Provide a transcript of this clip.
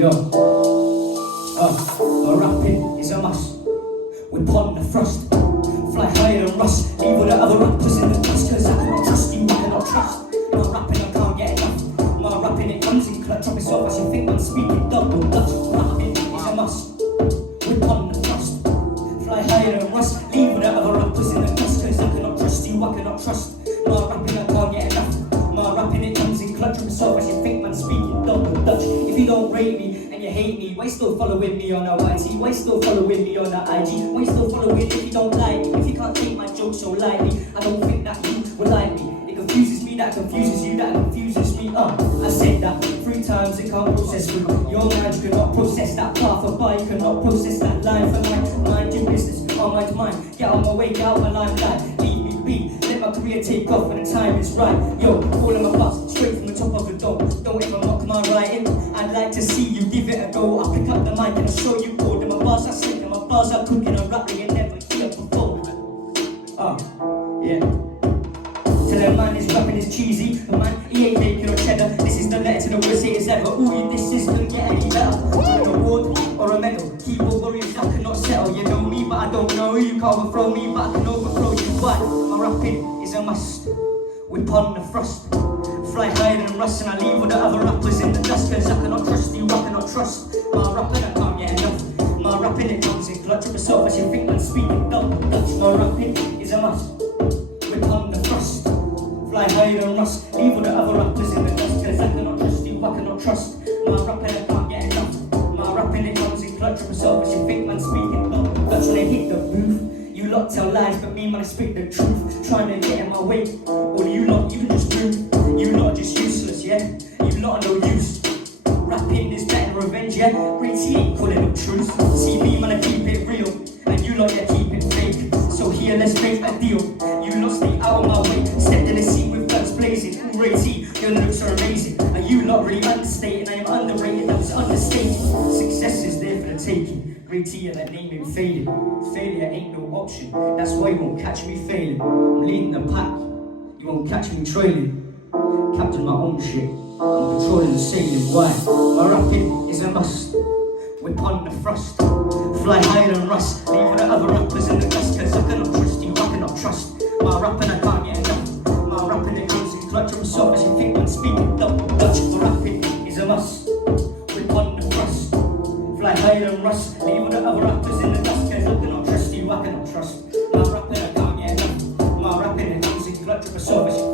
Yo, rapping is a must. We pon the thrust, fly higher than rust. Leave all the other rappers in the dust, cause I cannot trust you, I cannot trust. My rapping, I can't get enough. My rapping, it comes in clutch. Drop it so fast, you think I'm speaking double Dutch. Rapping is a must. We pon the thrust, fly higher than rust. Leave all the other rappers in the dust, cause I cannot trust you, I cannot trust. My rapping, I can't get enough. My rapping, it comes in clutch. Drop it so fast, you think I'm speaking double Dutch. If you don't rate me, and you hate me, why still following me on the YT? Why still following me on the IG? Why still following if you don't like me? If you can't take my jokes so lightly, I don't think that you will like me. It confuses me, that confuses you, that confuses me. I said that 3 times, it can't process through your mind. You cannot process that path of by, you cannot process that line for mine. Mind your business, I'll mind mine. Get out my way, get out my limelight. Leave me be, let my career take off when the time is right. Yo, all of my bars, straight from the top of the dome. Don't ever mock my writing, I'd like to see you give it a go. I'll pick up the mic and I'll show you all. My bars are slick and my bars are cooking and rap that you never hear before. Yeah. Tell a man his rapping is cheesy, a man, he ain't making no cheddar. This is the letter to the worst haters ever. Ooh, you this system get any better. An award or a medal, keyboard warriors that cannot settle. You know me, but I don't know you. Can't overthrow me, but I can overthrow you. Why? My rapping is a must. We pon the thrust, fly higher than rust, and I leave all the other rappers in the dust, cause I cannot trust you, I cannot trust. My rapping, I can't get enough. My rapping, it comes in clutch. Of myself as you think I'm speaking double Dutch. My rapping is a must. We pon the thrust, fly higher than rust. Leave all the other rappers in the dust, cause I cannot trust you, I cannot trust. My rapping, I can't get enough. My rapping, it comes in clutch. Of myself as you think I'm speaking double Dutch. When I hit the booth, you lot tell lies, but me, man, I speak the truth. Trying to get in my way, all you lot, you can just prove. You lot are just useless, yeah? You lot are no use. Rapping is better than revenge, yeah? Pretty ain't calling up truth. See me, man, I keep it real. And you lot, yeah, keep it fake. So here, let's make a deal. You lot stay out of my way. Step to the seat with guns blazing. Ooh, Ray-T, your looks are amazing. And you lot really understated. I am underrated, that was understated. Success is there for the taking. Ray-T and that name ain't fading. Failure ain't no option. That's why you won't catch me failing. I'm leading the pack. You won't catch me trailing. Captain my own shit, I'm controlling the sailing. Why? My rapping is a must. We pon the thrust, fly higher than rust. Leave all the other rappers in the dust, cause I cannot trust you, I cannot trust. My rapping, I can't get enough. My rapping, it comes in clutch. Of myself as you think I'm speaking double Dutch. My rapping is a must. We pon the thrust, fly higher than rust. Leave all the other rappers in the dust, cause I cannot trust you, I cannot trust. My rapping, I can't get enough. My rapping, it comes in clutch. Of myself as you